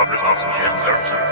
Robert's oxygen service.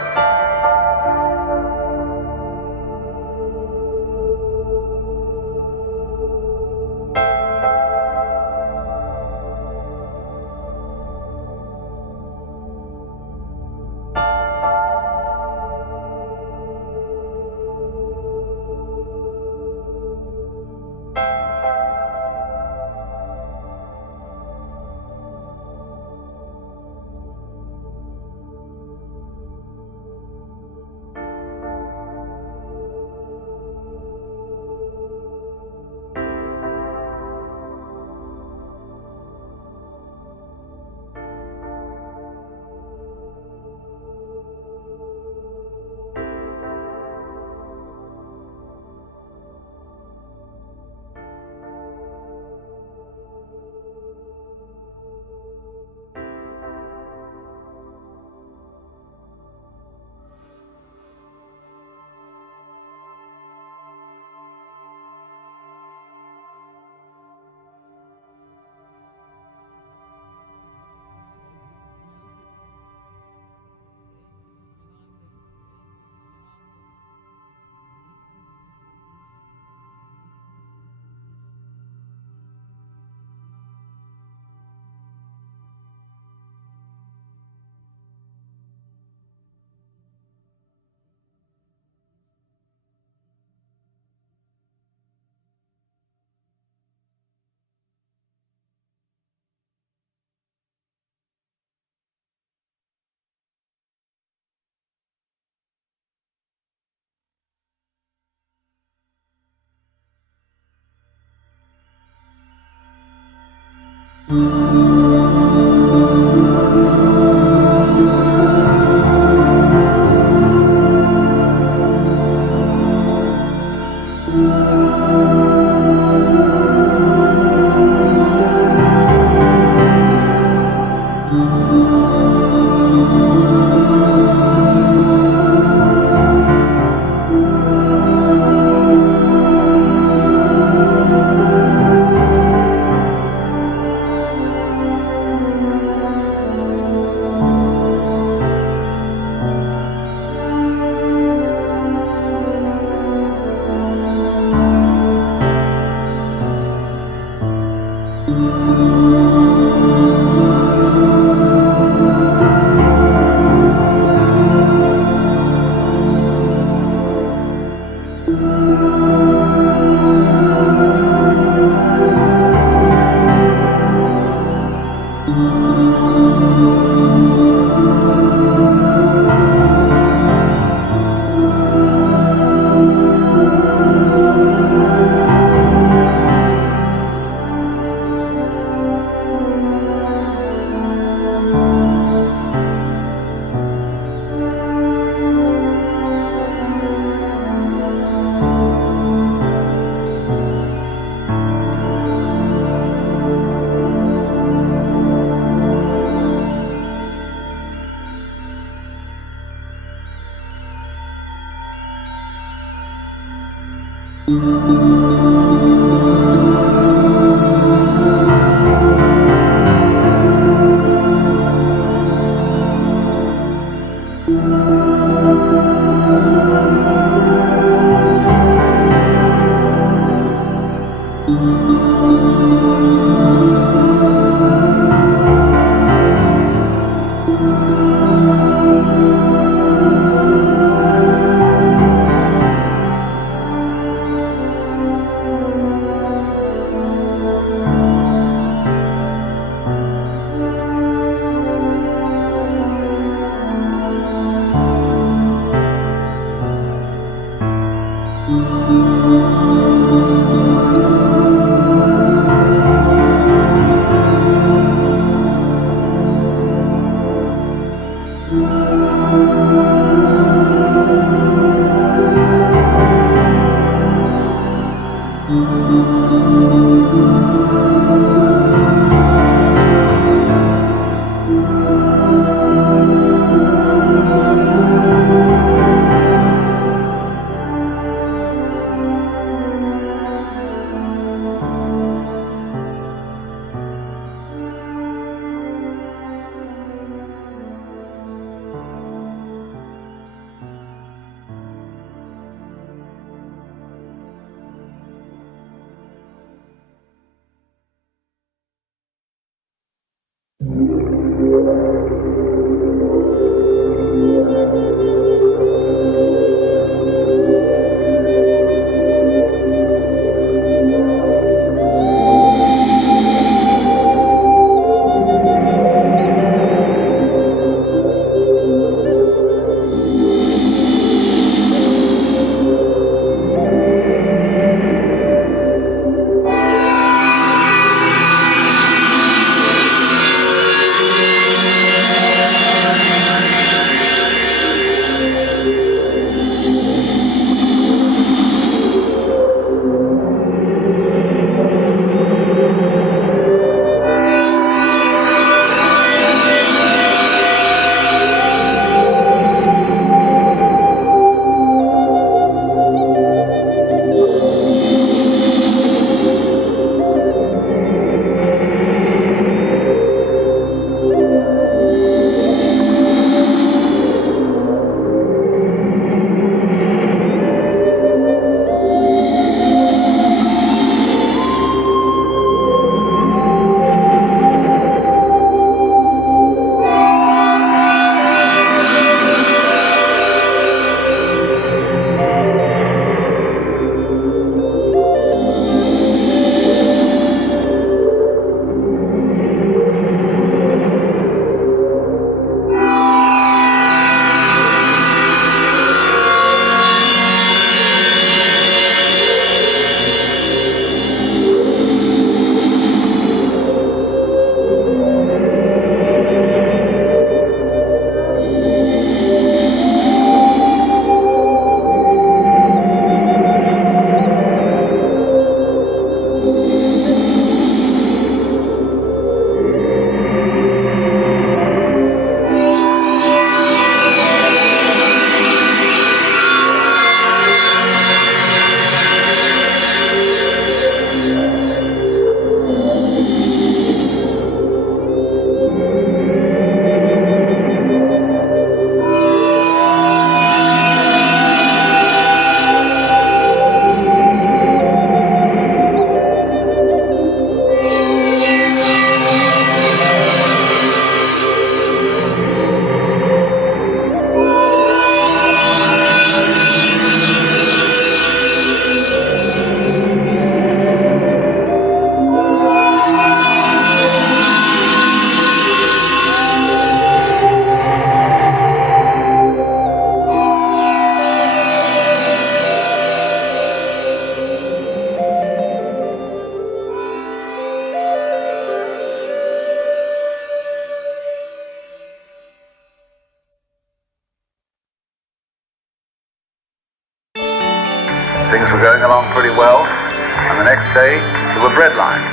Things were going along pretty well, and the next day there were bread lines.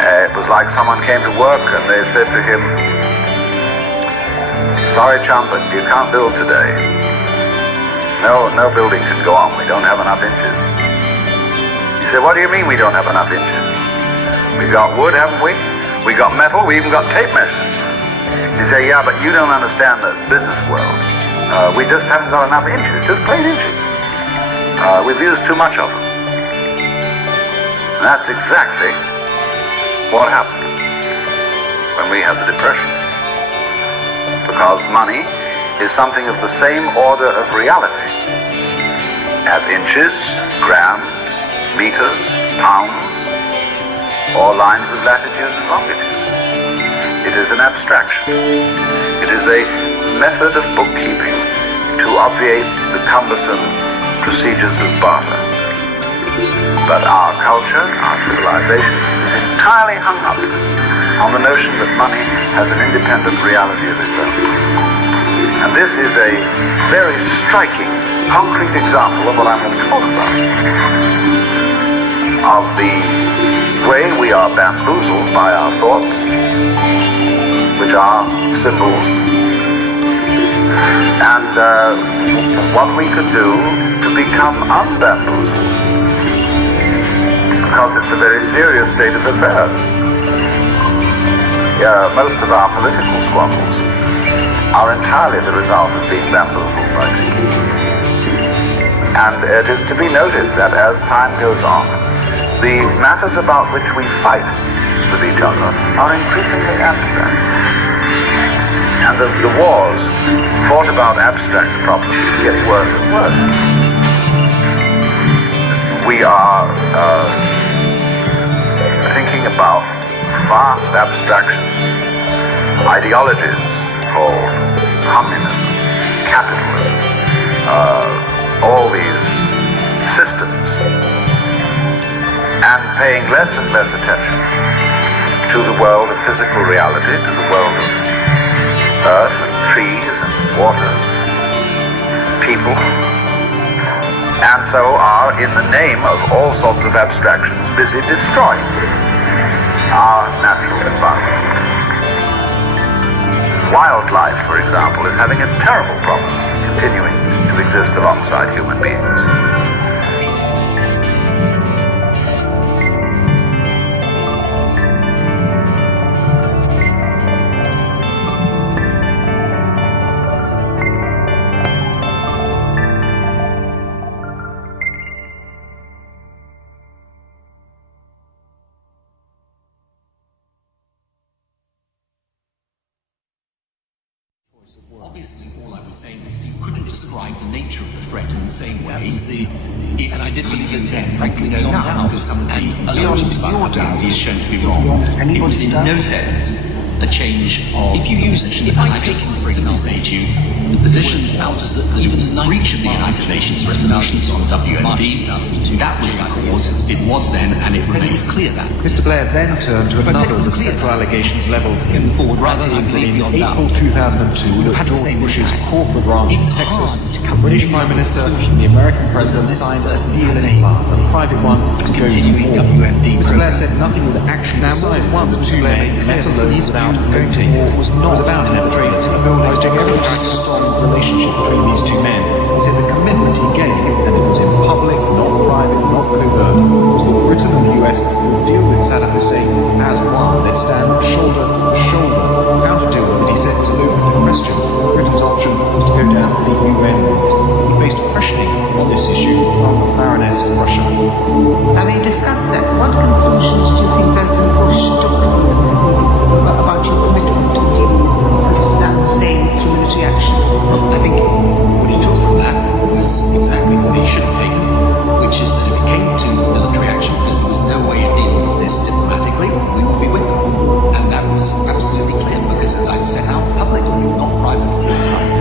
It was like someone came to work and they said to him, "Sorry, chum, but you can't build today. No building can go on. We don't have enough inches." He said, "What do you mean we don't have enough inches? We've got wood, haven't we? We got metal, we even got tape measures." He said, "Yeah, but you don't understand the business world. We just haven't got enough inches, just plain inches. We've used too much of them." And that's exactly what happened when we had the Depression. Because money is something of the same order of reality as inches, grams, meters, pounds, or lines of latitude and longitude. It is an abstraction. It is a method of bookkeeping to obviate the cumbersome procedures of barter. But our culture, our civilization, is entirely hung up on the notion that money has an independent reality of its own. And this is a very striking, concrete example of what I'm going to talk about. Of the way we are bamboozled by our thoughts, which are symbols, and what we could do to become unbamboozled. Because it's a very serious state of affairs. Most of our political squabbles are entirely the result of being bamboozled by thinking. And it is to be noted that as time goes on, the matters about which we fight with each other are increasingly abstract. And the wars fought about abstract problems get worse and worse. We are thinking about vast abstractions, ideologies called communism, capitalism, all these systems, and paying less and less attention to the world of physical reality, to the world of earth and trees and waters, people, and so are, in the name of all sorts of abstractions, busy destroying our natural environment. Wildlife, for example, is having a terrible problem continuing to exist alongside human beings. Obviously, all I was saying is you couldn't describe the nature of the threat in the same way. And I did believe it then. Frankly, no now, because some of the assumptions about how is shown to be wrong. It was in no sense a change of position. If I just simply say to you, the positions about even the breach of the United Nations resolutions on WMD, that was the cause. It was then, and it said it was clear that. Mr. Blair then turned to another of the central allegations levelled at him, writing in April 2002 that George Bush's corporate ranch in Texas, the British Prime Minister and the American President signed a deal in advance, a private one, to go to war. Mr. Blair said nothing was actually decided once Mr. Blair made clear that his view going to war was not about neutrality. I was doing everything to strong relationship between these two men. He said the commitment he gave, and it was in public, not private, not covert, was that Britain and the US would deal with Saddam Hussein as one. They'd stand shoulder to shoulder. How to do it, he said, was an open question. Britain's option was to go down the UN route. He faced questioning on this issue from the Baroness of Russia. Having discussed that, what conclusions do you think President Bush took from the meeting about your commitment to dealing with Saddam Hussein through military action? I think what he took from that was exactly what he should have taken, which is that if it came to military action, because there was no way of dealing with this diplomatically, we would be with them. And that was absolutely clear, because as I'd set out publicly, not privately,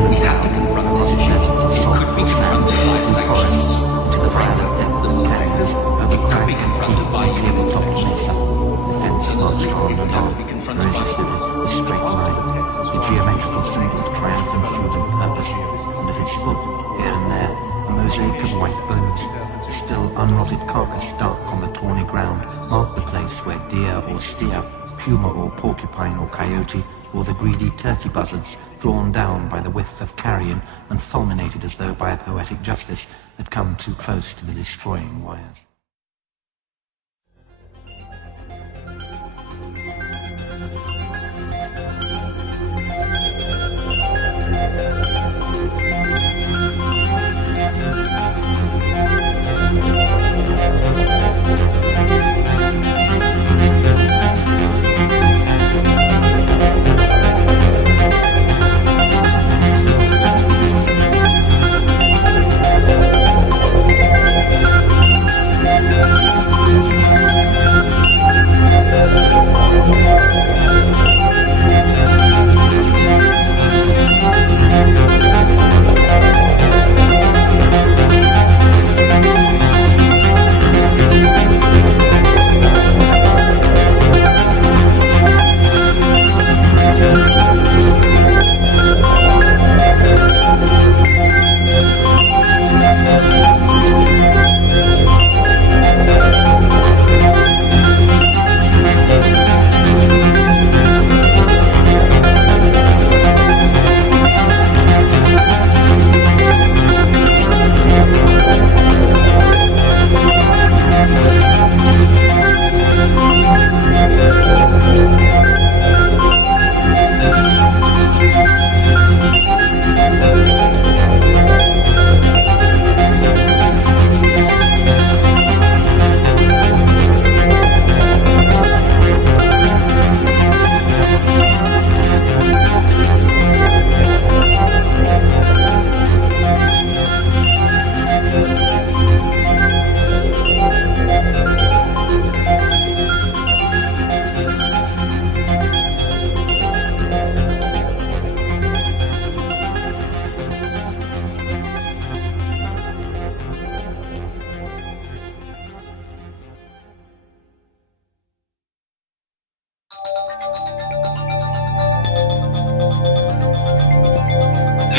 we had to confront this issue. It could be confronted by sanctions to the framework that was effective, and it could be confronted by human sanctions. We would not be confronted by the straight line, the geometrical symbols of triumph and human purpose, and at its foot, here and there, a mosaic mosaic of white bones. A still unrotted carcass dark on the tawny ground marked the place where deer or steer, puma or porcupine or coyote, or the greedy turkey buzzards, drawn down by the width of carrion and fulminated as though by a poetic justice, had come too close to the destroying wires.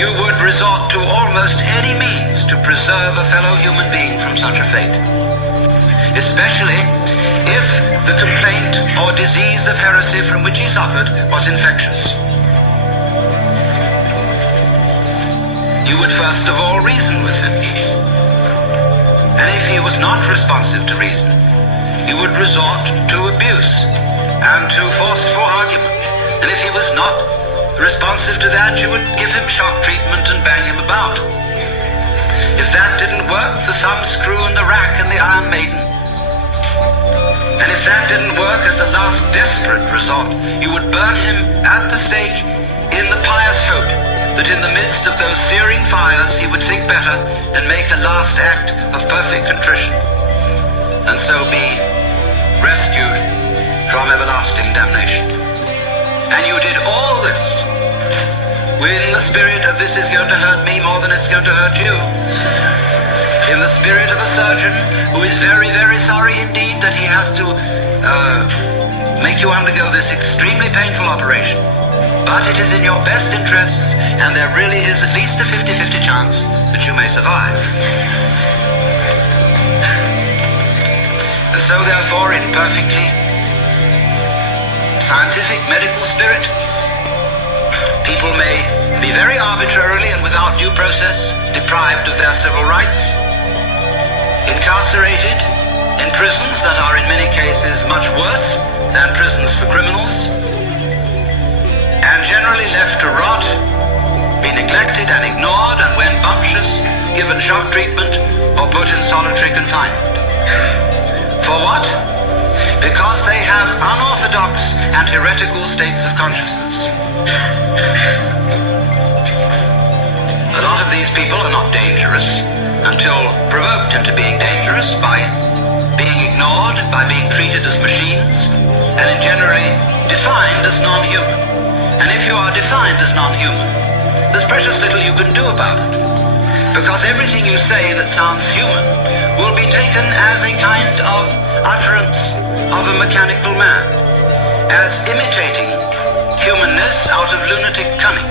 You would resort to almost any means to preserve a fellow human being from such a fate, especially if the complaint or disease of heresy from which he suffered was infectious. You would first of all reason with him, and if he was not responsive to reason, you would resort to abuse and to forceful argument, and if he was not responsive to that, you would give him shock treatment and bang him about. If that didn't work, the thumb screw and the rack and the Iron Maiden. And if that didn't work, as a last desperate resort, you would burn him at the stake in the pious hope that in the midst of those searing fires he would think better and make a last act of perfect contrition, and so be rescued from everlasting damnation. And you did all this within the spirit of this is going to hurt me more than it's going to hurt you. In the spirit of a surgeon who is very, very sorry indeed that he has to make you undergo this extremely painful operation. But it is in your best interests, and there really is at least a 50-50 chance that you may survive. And so therefore, in perfectly scientific medical spirit, people may be very arbitrarily and without due process deprived of their civil rights, incarcerated in prisons that are in many cases much worse than prisons for criminals, and generally left to rot, be neglected and ignored, and when bumptious, given shock treatment or put in solitary confinement. For what? Because they have unorthodox and heretical states of consciousness. A lot of these people are not dangerous until provoked into being dangerous by being ignored, by being treated as machines, and generally defined as non-human. And if you are defined as non-human, there's precious little you can do about it, because everything you say that sounds human will be taken as a kind of utterance of a mechanical man, as imitating humanness out of lunatic cunning.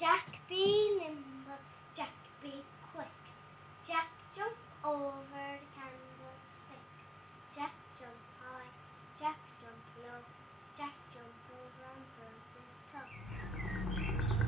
Jack be nimble, Jack be quick. Jack jump over the candlestick. Jack jump high, Jack jump low. Jack jump over and burns his toe.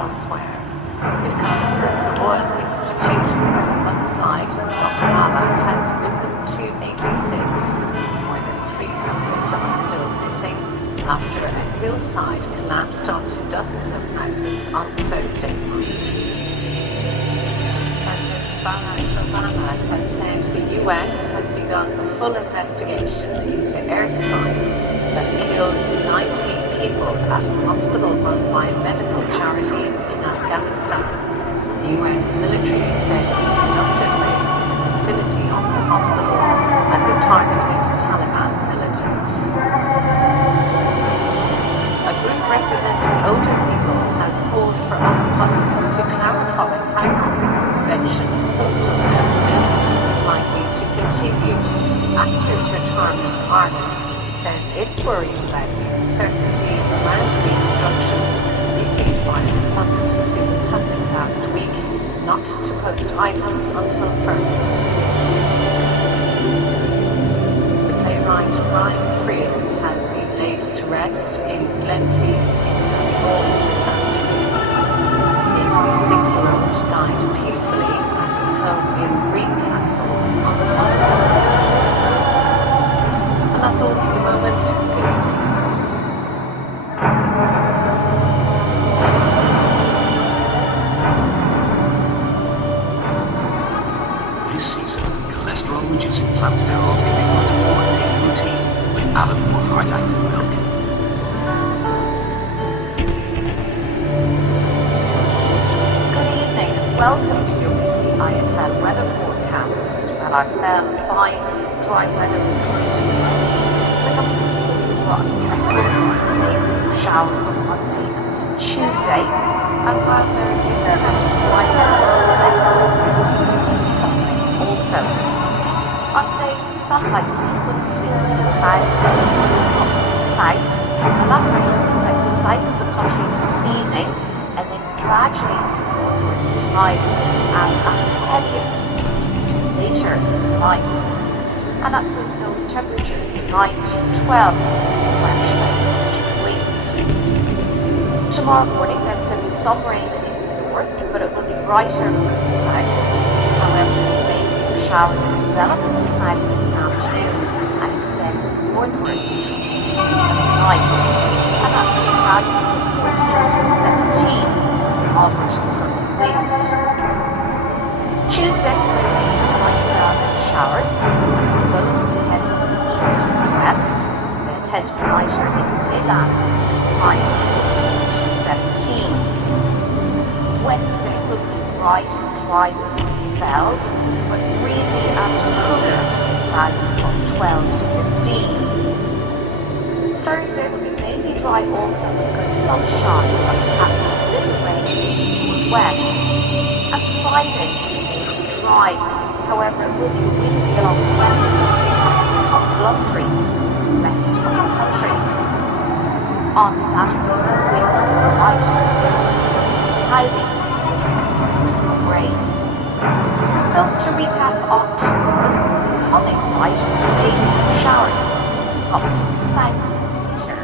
elsewhere. It comes as the Royal Institute mudslide in Guatemala has risen to 86. More than 300 are still missing after a hillside collapsed onto dozens of houses on Thursday night. President Barack Obama has said the U.S. has begun a full investigation into airstrikes that killed 19 people at a hospital run by a medical charity in Afghanistan. The U.S. military said it conducted raids in the vicinity of the hospital as it targeted Taliban militants. A group representing older people has called for outposts to clarify how long the suspension of postal services is likely to continue. Actors Retirement Ireland says it's worried about the uncertainty around the instructions received by the post to the public last week not to post items until further notice. The playwright Brian Friel has been laid to rest in Glentees in Donegal this afternoon. The 86-year-old died peacefully at his home in Greencastle on the Sunday. And that's all for the moment. This season, cholesterol-reducing plant sterols can be part of your daily routine with Alan Moore Heart Active Milk. Good evening and welcome to your weekly ISL weather forecast. Well, our spell of fine, dry weather is coming to an end with a showers on Monday and Tuesday, and while there is a fair amount of dry weather for the rest of the week, some sunlight also. On today's satellite sequence, we can see cloud from the south, and that rain will affect the south of the country this evening, and then gradually northwards tonight, and at its heaviest east later tonight. And that's with those temperatures 9 to 12 fresh southeastern winds. Tomorrow morning there's still be some rain in the north, but it will be brighter from the south. However, the rain showers will develop in the south in the afternoon and extend northwards through the evening and tonight. And that's with values of 14 to 17 moderate to southern winds. Tuesday will be some light spells and showers, and some of those will be heading east and west. They'll tend to be lighter in the Midlands, with highs of 14 to 17. Wednesday will be bright and dry with some spells, but breezy and cooler, values of 12 to 15. Thursday will be mainly dry also with good sunshine, but perhaps a little rain in the northwest. And Friday dry, however it will be windy along the west coast and become blustery in the rest of the country. On Saturday, winds will be light and mostly cloudy, with some rain. So to recap, October will be coming light with rain and showers up from the south later.